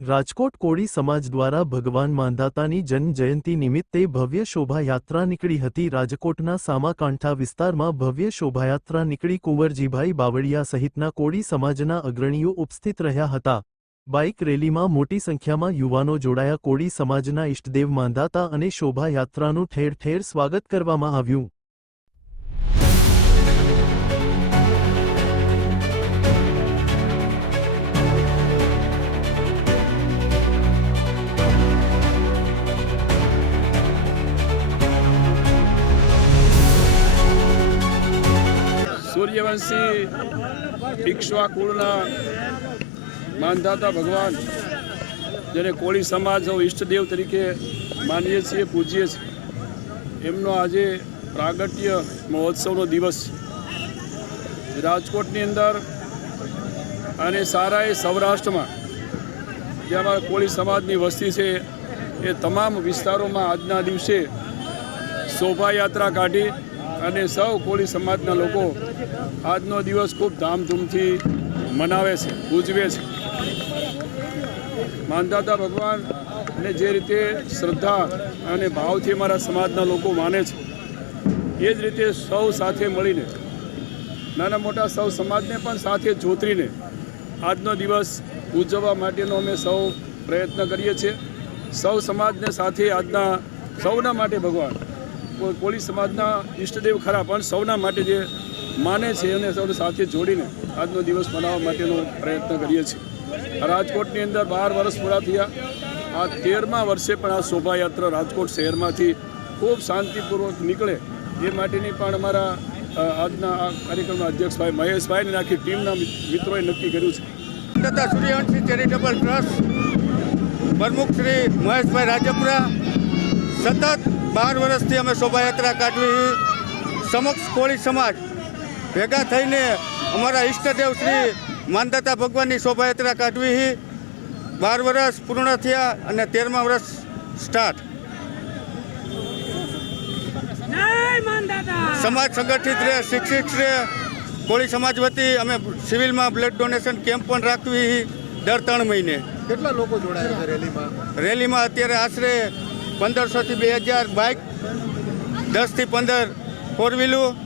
રાજકોટ કોળી સમાજ દ્વારા ભગવાન માંધાતાની જન્મ નિમિત્તે ભવ્ય શોભાયાત્રા નીકળી હતી. રાજકોટના સામાકાંઠા વિસ્તારમાં ભવ્ય શોભાયાત્રા નીકળી કુંવરજીભાઈ બાવળિયા સહિતના કોળી સમાજના અગ્રણીઓ ઉપસ્થિત રહ્યા હતા. બાઇક રેલીમાં મોટી સંખ્યામાં યુવાનો જોડાયા. કોળી સમાજના ઇષ્ટદેવ માંધાતા અને શોભાયાત્રાનું ઠેર ઠેર સ્વાગત કરવામાં આવ્યું. સૂર્યવંશી ઇક્ષ્વા કુળના માનધાતા ભગવાન, જેને કોળી સમાજનો ઈષ્ટદેવ તરીકે માનીએ છીએ, પૂજીએ છીએ. એમનો આજે પ્રાગટ્ય મહોત્સવનો દિવસ રાજકોટની અંદર અને સારા એ સૌરાષ્ટ્રમાં, જે અમારા કોળી સમાજની વસ્તી છે, એ તમામ વિસ્તારોમાં આજના દિવસે શોભાયાત્રા કાઢી અને સૌ કોળી સમાજના લોકો આજનો દિવસ ખૂબ ધામધૂમથી મનાવે છે, ઉજવે છે. માનદાતા ભગવાન અને જે રીતે શ્રદ્ધા અને ભાવથી અમારા સમાજના લોકો માને છે, એ જ રીતે સૌ સાથે મળીને, નાના મોટા સૌ સમાજને પણ સાથે જોતરીને આજનો દિવસ ઉજવવા માટેનો અમે સૌ પ્રયત્ન કરીએ છીએ. સૌ સમાજને સાથે આજના સૌના માટે ભગવાન કોળી સમાજના ઈષ્ટદેવ ખરા, પણ સૌના માટે જે માને છે અને સૌને સાથે જોડીને આજનો દિવસ મનાવવા માટેનો પ્રયત્ન કરીએ છીએ. રાજકોટની અંદર બાર વર્ષ પૂરા થયા. આ તેરમા વર્ષે પણ આ શોભાયાત્રા રાજકોટ શહેરમાંથી ખૂબ શાંતિપૂર્વક નીકળે. એ માટેની પણ અમારા આજના આ કાર્યક્રમના અધ્યક્ષભાઈ મહેશભાઈ અને આખી ટીમના મિત્રોએ નક્કી કર્યું છે. તથા સૂર્યવંશી ચેરિટેબલ ટ્રસ્ટ પ્રમુખ શ્રી મહેશભાઈ રાજપુરા સતત બાર વર્ષથી અમે શોભાયાત્રા કાઢવી સમક્ષ કોળી સમાજ ભેગા થઈને અમારા ઈષ્ટદેવ શ્રી માનદાતા ભગવાનની શોભાયાત્રા કાઢવી બાર વર્ષ પૂર્ણ થયા અને તેરમા વર્ષ સ્ટાર્ટ. સમાજ સંગઠિત રહે શિક્ષિત રહે. કોળી સમાજ વતી અમે સિવિલમાં બ્લડ ડોનેશન કેમ્પ પણ રાખવી દર ત્રણ મહિને. કેટલા લોકો જોડાયા રેલીમાં? રેલીમાં અત્યારે આશરે પંદરસોથી બે હજાર બાઇક દસથી પંદર ફોર વ્હીલું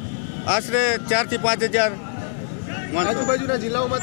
આશરે ચારથી પાંચ હજાર આજુબાજુના જિલ્લાઓમાં